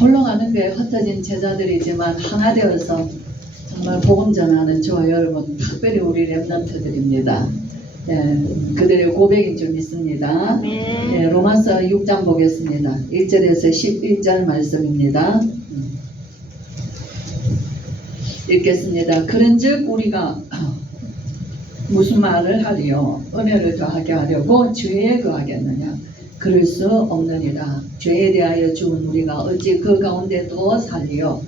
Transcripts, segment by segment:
홀로 가는 게 흩어진 제자들이지만 하나 되어서 정말 복음 전하는 저와 여러분, 특별히 우리 렘넌트들입니다. 예, 그들의 고백인 줄 믿습니다. 예, 로마서 6장 보겠습니다. 1절에서 11절 말씀입니다. 읽겠습니다. 그런즉 우리가 무슨 말을 하리요? 은혜를 더하게 하려고 죄에 거하겠느냐? 그럴 수 없느니라. 죄에 대하여 죽은 우리가 어찌 그 가운데도 살리요?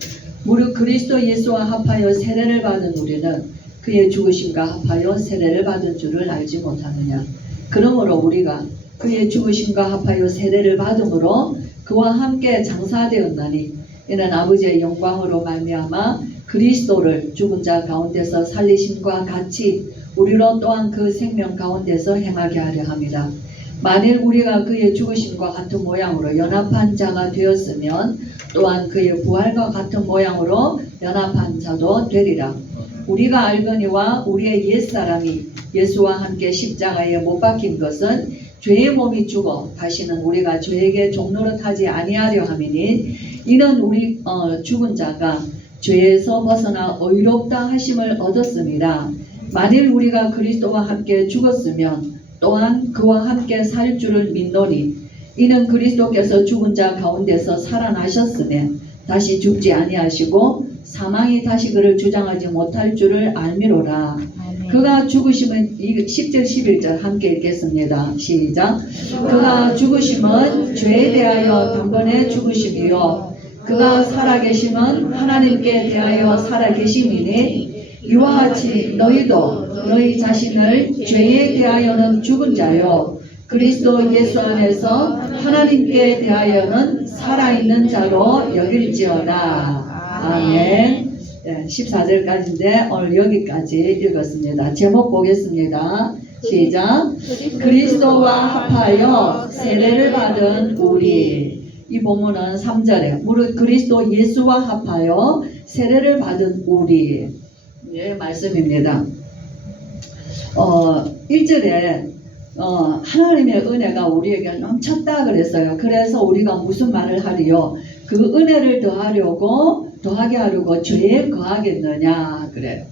무릇 그리스도 예수와 합하여 세례를 받은 우리는 그의 죽으심과 합하여 세례를 받은 줄을 알지 못하느냐? 그러므로 우리가 그의 죽으심과 합하여 세례를 받음으로 그와 함께 장사되었나니 이는 아버지의 영광으로 말미암아 그리스도를 죽은 자 가운데서 살리심과 같이 우리로 또한 그 생명 가운데서 행하게 하려 합니다. 만일 우리가 그의 죽으심과 같은 모양으로 연합한 자가 되었으면 또한 그의 부활과 같은 모양으로 연합한 자도 되리라. 우리가 알거니와 우리의 옛사람이 예수와 함께 십자가에 못 박힌 것은 죄의 몸이 죽어 다시는 우리가 죄에게 종노릇하지 아니하려 함이니 이는 우리 죽은 자가 죄에서 벗어나 의롭다 하심을 얻었습니다. 만일 우리가 그리스도와 함께 죽었으면 또한 그와 함께 살 줄을 믿노니 이는 그리스도께서 죽은 자 가운데서 살아나셨으며 다시 죽지 아니하시고 사망이 다시 그를 주장하지 못할 줄을 알미로라. 그가 죽으심은 10절 11절 함께 읽겠습니다. 시작. 그가 죽으심은 죄에 대하여 단번에 죽으심이요 그가 살아계심은 하나님께 대하여 살아계심이니 이와 같이 너희도 너희 자신을 죄에 대하여는 죽은 자요 그리스도 예수 안에서 하나님께 대하여는 살아있는 자로 여길지어다. 아멘. 14절까지인데 오늘 여기까지 읽었습니다. 제목 보겠습니다. 시작. 그리스도와 합하여 세례를 받은 우리. 이 본문은 3절에 무릇 그리스도 예수와 합하여 세례를 받은 우리 말씀입니다. 1절에 하나님의 은혜가 우리에게 넘쳤다 그랬어요. 그래서 우리가 무슨 말을 하리요? 그 은혜를 더하게 하려고 죄에 거하겠느냐 그래요.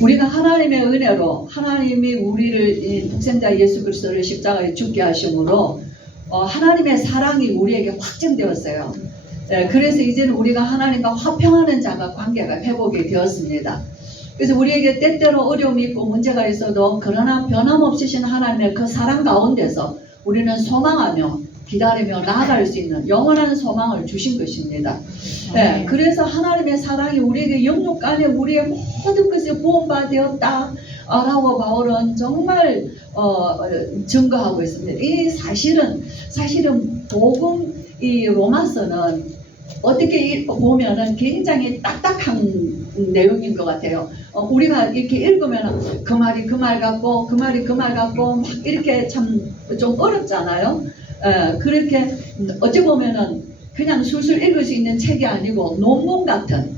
우리가 하나님의 은혜로 하나님이 우리를 독생자 예수 그리스도를 십자가에 죽게 하심으로 하나님의 사랑이 우리에게 확증되었어요. 그래서 이제는 우리가 하나님과 화평하는 자가 관계가 회복이 되었습니다. 그래서 우리에게 때때로 어려움이 있고 문제가 있어도 그러나 변함없으신 하나님의 그 사랑 가운데서 우리는 소망하며 기다리며 나아갈 수 있는 영원한 소망을 주신 것입니다. 그래서 하나님의 사랑이 우리에게 영육 안에 우리의 모든 것이 부음받았다 라고 바울은 정말 증거하고 있습니다. 이 사실은 복음 이 로마서는 어떻게 보면은 굉장히 딱딱한 내용인 것 같아요. 우리가 이렇게 읽으면 그 말이 그 말 같고 그 말이 그 말 같고 막 이렇게 참 좀 어렵잖아요. 그렇게 어찌 보면은 그냥 술술 읽을 수 있는 책이 아니고 논문 같은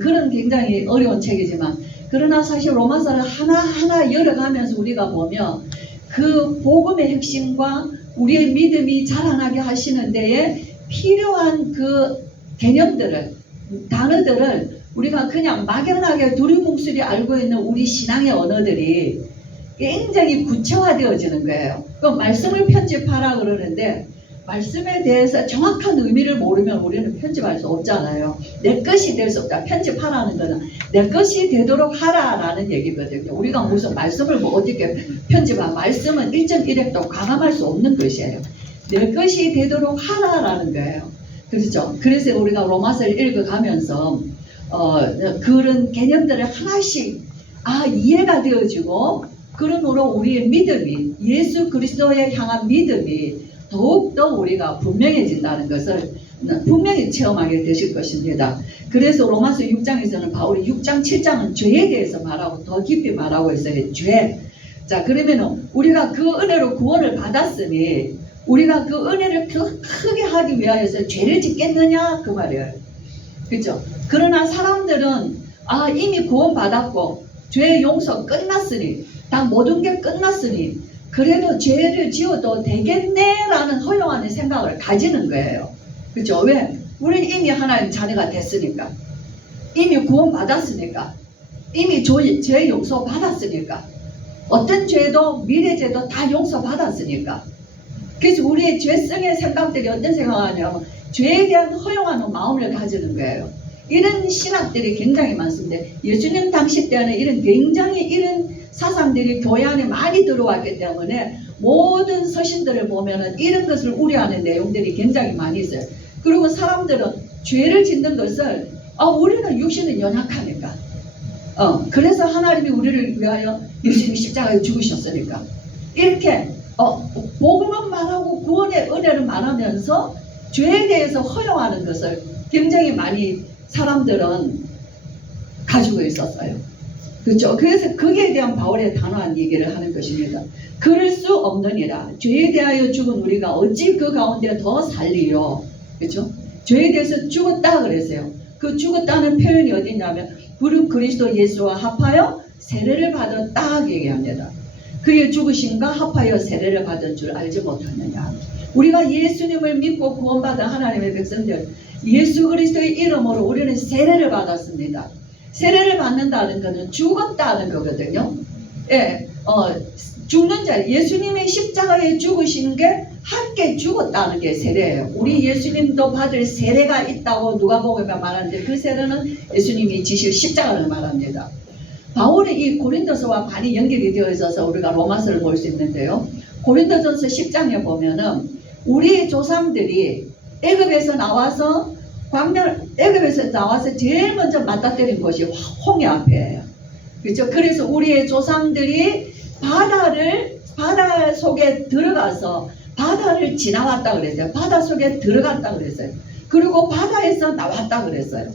그런 굉장히 어려운 책이지만 그러나 사실 로마서를 하나하나 열어가면서 우리가 보면 그 복음의 핵심과 우리의 믿음이 자라나게 하시는 데에 필요한 그 개념들을 단어들을 우리가 그냥 막연하게 두리뭉술이 알고 있는 우리 신앙의 언어들이 굉장히 구체화되어지는 거예요. 그 말씀을 편집하라 그러는데 말씀에 대해서 정확한 의미를 모르면 우리는 편집할 수 없잖아요. 내 것이 될 수 없다. 편집하라는 거는 내 것이 되도록 하라라는 얘기거든요. 우리가 무슨 말씀을 뭐 어떻게 편집하면 말씀은 1.1획도 가감할 수 없는 것이에요. 내 것이 되도록 하라라는 거예요. 그렇죠? 그래서 우리가 로마서를 읽어가면서 그런 개념들을 하나씩 이해가 되어지고 그러므로 우리의 믿음이 예수 그리스도에 향한 믿음이 더욱더 우리가 분명해진다는 것을 분명히 체험하게 되실 것입니다. 그래서 로마서 6장에서는 바울이 6장 7장은 죄에 대해서 말하고 더 깊이 말하고 있어요. 죄. 자, 그러면 우리가 그 은혜로 구원을 받았으니 우리가 그 은혜를 더 크게 하기 위하여서 죄를 짓겠느냐 그 말이에요. 그렇죠? 그러나 사람들은 이미 구원받았고 죄의 용서 끝났으니 다 모든 게 끝났으니 그래도 죄를 지어도 되겠네라는 허용하는 생각을 가지는 거예요. 그렇죠? 왜? 우리는 이미 하나님 자녀가 됐으니까, 이미 구원 받았으니까, 이미 죄 용서 받았으니까, 어떤 죄도 미래 죄도 다 용서 받았으니까. 그래서 우리의 죄성의 생각들이 어떤 생각하냐면 죄에 대한 허용하는 마음을 가지는 거예요. 이런 신학들이 굉장히 많습니다. 예수님 당시 때는 이런 사상들이 교회 안에 많이 들어왔기 때문에 모든 서신들을 보면은 이런 것을 우려하는 내용들이 굉장히 많이 있어요. 그리고 사람들은 죄를 짓는 것을 우리는 육신은 연약하니까 그래서 하나님이 우리를 위하여 예수님이 십자가에 죽으셨으니까 이렇게 복음은 말하고 구원의 은혜를 말하면서 죄에 대해서 허용하는 것을 굉장히 많이 사람들은 가지고 있었어요. 그렇죠? 그래서 거기에 대한 바울의 단호한 얘기를 하는 것입니다. 그럴 수 없느니라. 죄에 대하여 죽은 우리가 어찌 그 가운데 더 살리요. 그렇죠? 죄에 대해서 죽었다 그랬어요. 그 죽었다는 표현이 어디냐면 무릇 그리스도 예수와 합하여 세례를 받았다 얘기합니다. 그의 죽으심과 합하여 세례를 받은 줄 알지 못하느냐. 우리가 예수님을 믿고 구원받은 하나님의 백성들, 예수 그리스도의 이름으로 우리는 세례를 받았습니다. 세례를 받는다는 것은 죽었다는 거거든요. 예, 죽는 자, 예수님의 십자가에 죽으신 게 함께 죽었다는 게 세례예요. 우리 예수님도 받을 세례가 있다고 누가복음에 말하는데 그 세례는 예수님이 지실 십자가를 말합니다. 바울이 이 고린도서와 많이 연결이 되어 있어서 우리가 로마서를 볼 수 있는데요. 고린도전서 10장에 보면은 우리 조상들이 애굽에서 나와서 제일 먼저 맞닥뜨린 곳이 홍해 앞이에요. 그렇죠? 그래서 우리의 조상들이 바다 속에 들어가서 바다를 지나왔다 그랬어요. 바다 속에 들어갔다 그랬어요. 그리고 바다에서 나왔다 그랬어요.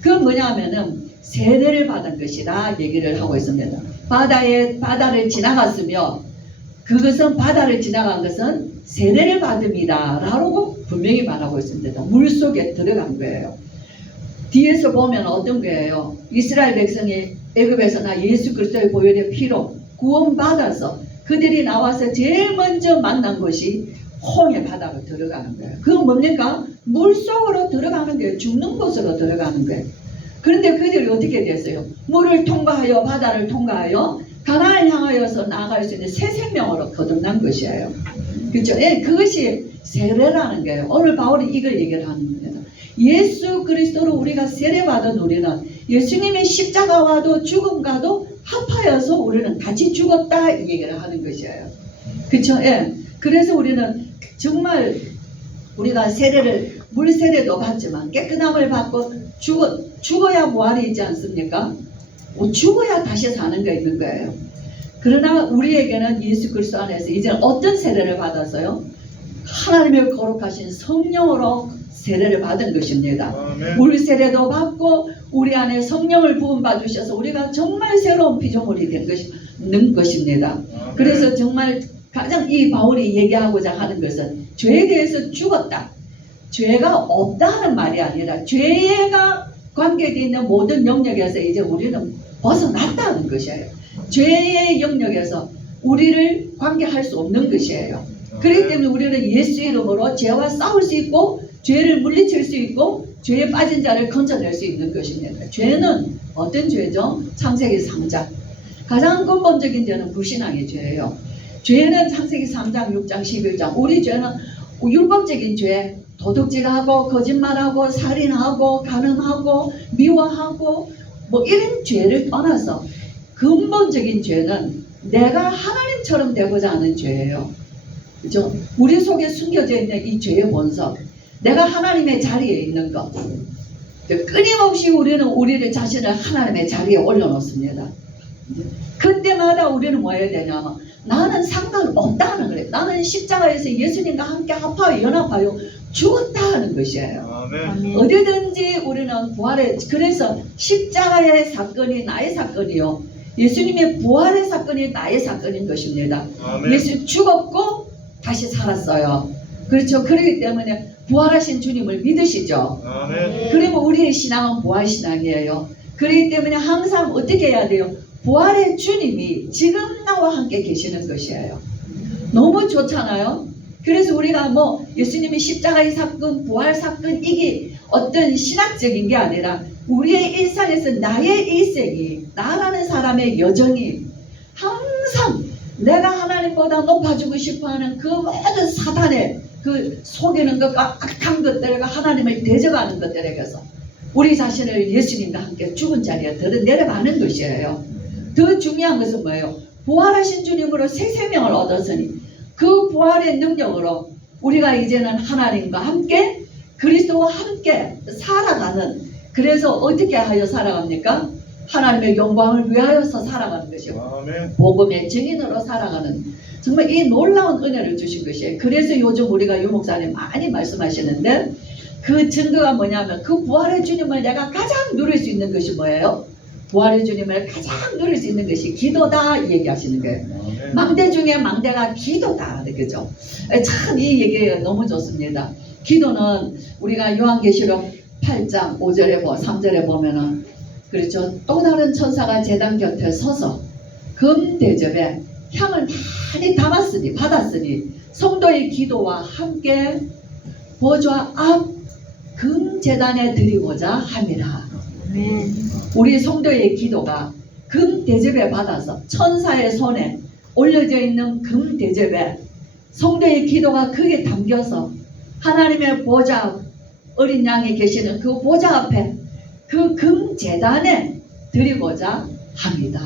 그건 뭐냐면은 세례를 받은 것이라 얘기를 하고 있습니다. 바다를 지나갔으며 그것은 바다를 지나간 것은 세례를 받음이다 라고 분명히 말하고 있습니다. 물속에 들어간 거예요. 뒤에서 보면 어떤 거예요? 이스라엘 백성이 애굽에서 나 예수 그리스도의 보혈의 피로 구원받아서 그들이 나와서 제일 먼저 만난 것이 홍해 바다로 들어가는 거예요. 그건 뭡니까? 물속으로 들어가는 거예요. 죽는 곳으로 들어가는 거예요. 그런데 그들이 어떻게 됐어요? 물을 통과하여 바다를 통과하여 가나안을 향하여서 나아갈 수 있는 새 생명으로 거듭난 것이에요. 그렇죠? 예, 그것이 세례라는 거예요. 오늘 바울이 이걸 얘기를 하는 겁니다. 예수 그리스도로 우리가 세례받은 우리는 예수님의 십자가와도 죽음과도 합하여서 우리는 같이 죽었다 이 얘기를 하는 것이에요. 그렇죠? 예. 그래서 우리는 정말 우리가 물 세례도 받지만 깨끗함을 받고 죽어야 부활이 있지 않습니까? 죽어야 다시 사는 게 있는 거예요. 그러나 우리에게는 예수 그리스도 안에서 이제는 어떤 세례를 받았어요? 하나님의 거룩하신 성령으로 세례를 받은 것입니다. 물 세례도 받고 우리 안에 성령을 부음 받으셔서 우리가 정말 새로운 피조물이 된 것입니다. 그래서 정말 가장 이 바울이 얘기하고자 하는 것은 죄에 대해서 죽었다. 죄가 없다 하는 말이 아니라 죄가 관계되어 있는 모든 영역에서 이제 우리는 벗어났다는 것이에요. 죄의 영역에서 우리를 관계할 수 없는 것이에요. 그렇기 때문에 우리는 예수 이름으로 죄와 싸울 수 있고 죄를 물리칠 수 있고 죄에 빠진 자를 건져낼 수 있는 것입니다. 죄는 어떤 죄죠? 창세기 3장. 가장 근본적인 죄는 불신앙의 죄예요. 죄는 창세기 3장, 6장, 11장. 우리 죄는 율법적인 죄, 도둑질하고 거짓말하고 살인하고 간음하고 미워하고 뭐 이런 죄를 떠나서 근본적인 죄는 내가 하나님처럼 되고자 하는 죄예요. 그죠? 우리 속에 숨겨져 있는 이 죄의 본성, 내가 하나님의 자리에 있는 것. 끊임없이 우리는 우리를 자신을 하나님의 자리에 올려놓습니다. 그때마다 우리는 뭐 해야 되냐면 나는 상관없다는 거예요. 나는 십자가에서 예수님과 함께 합하여 연합하여 죽었다 하는 것이에요. 아멘. 어디든지 우리는 부활의, 그래서 십자가의 사건이 나의 사건이요, 예수님의 부활의 사건이 나의 사건인 것입니다. 아멘. 예수 죽었고 다시 살았어요. 그렇죠. 그렇기 때문에 부활하신 주님을 믿으시죠. 아멘. 그러면 우리의 신앙은 부활신앙이에요. 그렇기 때문에 항상 어떻게 해야 돼요? 부활의 주님이 지금 나와 함께 계시는 것이에요. 너무 좋잖아요. 그래서 우리가 뭐 예수님이 십자가의 사건, 부활 사건 이게 어떤 신학적인 게 아니라 우리의 일상에서 나의 일생이 나라는 사람의 여정이 항상 내가 하나님보다 높아지고 싶어하는 그 모든 사탄의 그 속이는 것과 악한 것들과 하나님을 대적하는 것들에게서 우리 자신을 예수님과 함께 죽은 자리에 내려가는 것이에요. 더 중요한 것은 뭐예요? 부활하신 주님으로 새 생명을 얻었으니 그 부활의 능력으로 우리가 이제는 하나님과 함께 그리스도와 함께 살아가는, 그래서 어떻게 하여 살아갑니까? 하나님의 영광을 위하여서 살아가는 것이고 복음의 증인으로 살아가는, 정말 이 놀라운 은혜를 주신 것이에요. 그래서 요즘 우리가 유 목사님 많이 말씀하시는데 그 증거가 뭐냐면 그 부활의 주님을 내가 가장 누릴 수 있는 것이 뭐예요? 부활의 주님을 가장 누릴 수 있는 것이 기도다 얘기하시는 거예요. 망대 중에 망대가 기도다. 그죠? 참 이 얘기 너무 좋습니다. 기도는 우리가 요한계시록 8장 5절에 3절에 보면은 그렇죠. 또 다른 천사가 제단 곁에 서서 금 대접에 향을 많이 받았으니 성도의 기도와 함께 보좌 앞 금 제단에 드리고자 함이라. 우리 성도의 기도가 금 대접에 받아서 천사의 손에 올려져 있는 금 대접에 성도의 기도가 거기에 담겨서 하나님의 보좌, 어린 양이 계시는 그 보좌 앞에 그 금 제단에 드리고자 합니다.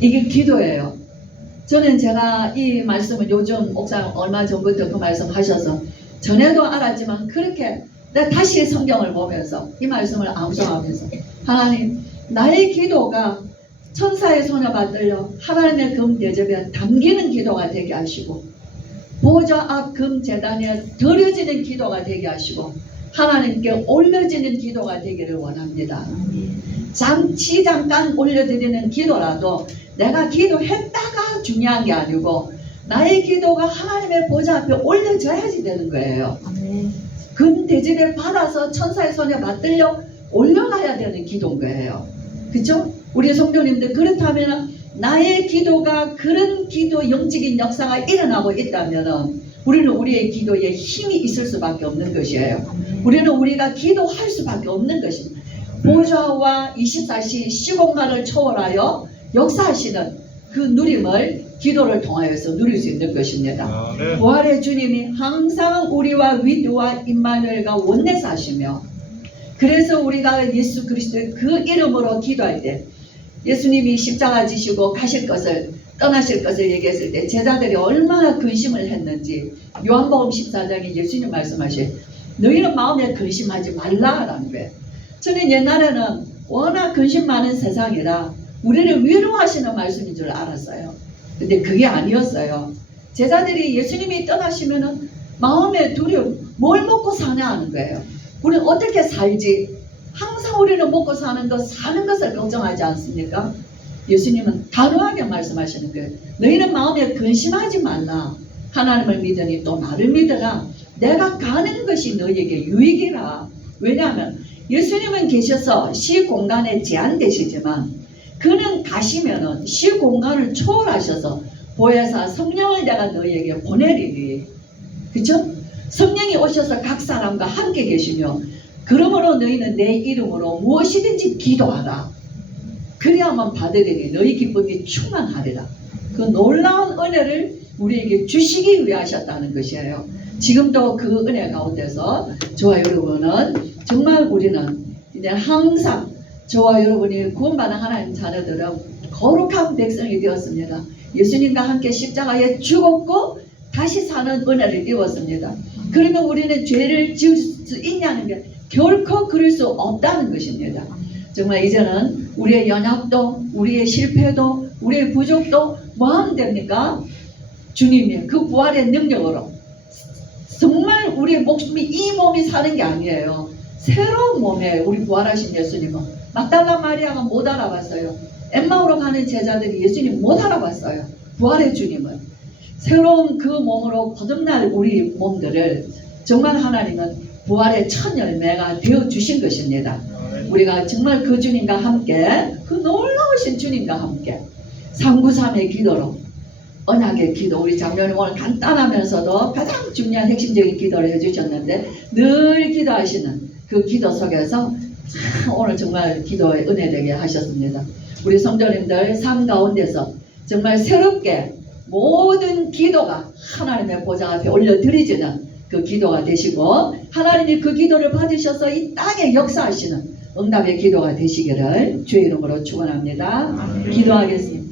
이게 기도예요. 저는 제가 이 말씀을 요즘 목사님 얼마 전부터 그 말씀 하셔서 전에도 알았지만 그렇게 내가 다시 성경을 보면서 이 말씀을 암송하면서 하나님, 나의 기도가 천사의 손에 받들려 하나님의 금 대접에 담기는 기도가 되게 하시고 보좌 앞 금 제단에 드려지는 기도가 되게 하시고 하나님께 올려지는 기도가 되기를 원합니다. 잠깐 올려드리는 기도라도 내가 기도했다가 중요한 게 아니고 나의 기도가 하나님의 보좌 앞에 올려져야지 되는 거예요. 금 대접을 받아서 천사의 손에 받들려 올려가야 되는 기도인 거예요. 그렇죠? 우리 성도님들, 그렇다면 나의 기도가 그런 기도 영적인 역사가 일어나고 있다면 우리는 우리의 기도에 힘이 있을 수밖에 없는 것이에요. 우리는 우리가 기도할 수밖에 없는 것입니다. 보좌와 24시 시공간을 초월하여 역사하시는 그 누림을 기도를 통하여서 누릴 수 있는 것입니다. 부활의 주님이 항상 우리와 위드와 임마누엘과 원내서 하시며, 그래서 우리가 예수 그리스도의 그 이름으로 기도할 때 예수님이 십자가 지시고 떠나실 것을 얘기했을 때 제자들이 얼마나 근심을 했는지 요한복음 14장에 예수님 말씀하실 너희는 마음에 근심하지 말라라는 거예요. 저는 옛날에는 워낙 근심 많은 세상이라 우리를 위로하시는 말씀인 줄 알았어요. 근데 그게 아니었어요. 제자들이 예수님이 떠나시면은 마음에 두려움, 뭘 먹고 사냐 하는 거예요. 우리는 어떻게 살지? 항상 우리는 먹고 사는 것을 걱정하지 않습니까? 예수님은 단호하게 말씀하시는 거예요. 너희는 마음에 근심하지 말라. 하나님을 믿으니 또 나를 믿으라. 내가 가는 것이 너희에게 유익이라. 왜냐하면 예수님은 계셔서 시 공간에 제한되시지만 그는 가시면은 시 공간을 초월하셔서 보혜사 성령을 내가 너희에게 보내리니, 그쵸? 성령이 오셔서 각 사람과 함께 계시며 그러므로 너희는 내 이름으로 무엇이든지 기도하라. 그래야만 받으리니 너희 기쁨이 충만하리라. 그 놀라운 은혜를 우리에게 주시기 위해 하셨다는 것이에요. 지금도 그 은혜 가운데서 저와 여러분은 정말 우리는 이제 항상 저와 여러분이 구원받은 하나님 자녀들은 거룩한 백성이 되었습니다. 예수님과 함께 십자가에 죽었고 다시 사는 은혜를 입었습니다. 그러면 우리는 죄를 지을 수 있냐는 게 결코 그럴 수 없다는 것입니다. 정말 이제는 우리의 연약도, 우리의 실패도, 우리의 부족도 뭐 하면 됩니까? 주님의 그 부활의 능력으로 정말 우리의 목숨이 이 몸이 사는 게 아니에요. 새로운 몸에 우리 부활하신 예수님은 막달라 마리아가 못 알아봤어요. 엠마오로 가는 제자들이 예수님 못 알아봤어요. 부활의 주님은 새로운 그 몸으로 거듭날 우리 몸들을 정말 하나님은 부활의 첫 열매가 되어주신 것입니다. 우리가 정말 그 주님과 함께, 그 놀라우신 주님과 함께 393의 기도로 언약의 기도, 우리 장로님 오늘 간단하면서도 가장 중요한 핵심적인 기도를 해주셨는데 늘 기도하시는 그 기도 속에서 참 오늘 정말 기도의 은혜 되게 하셨습니다. 우리 성도님들 삶 가운데서 정말 새롭게 모든 기도가 하나님의 보좌 앞에 올려드리지는 그 기도가 되시고 하나님이 그 기도를 받으셔서 이 땅에 역사하시는 응답의 기도가 되시기를 주의 이름으로 축원합니다. 기도하겠습니다.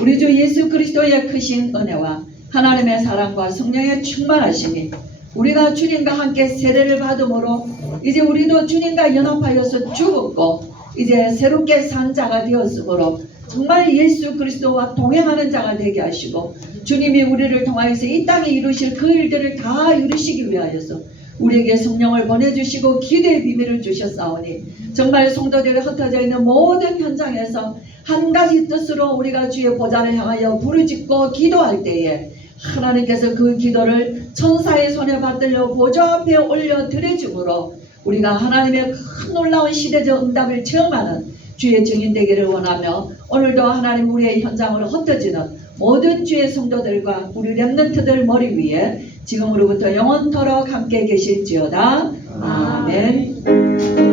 우리 주 예수 그리스도의 크신 은혜와 하나님의 사랑과 성령의 충만하심이 우리가 주님과 함께 세례를 받음으로 이제 우리도 주님과 연합하여서 죽었고 이제 새롭게 산 자가 되었으므로 정말 예수 그리스도와 동행하는 자가 되게 하시고 주님이 우리를 통하여서 이 땅에 이루실 그 일들을 다 이루시기 위하여서 우리에게 성령을 보내주시고 기도의 비밀을 주셨사오니 정말 성도들이 흩어져 있는 모든 현장에서 한 가지 뜻으로 우리가 주의 보좌를 향하여 부르짖고 기도할 때에 하나님께서 그 기도를 천사의 손에 받들려 보좌 앞에 올려 드려주므로 우리가 하나님의 큰 놀라운 시대적 응답을 체험하는 주의 증인 되기를 원하며 오늘도 하나님 우리의 현장으로 흩어지는 모든 주의 성도들과 우리 렘넌트들 머리 위에 지금으로부터 영원토록 함께 계실지어다. 아멘.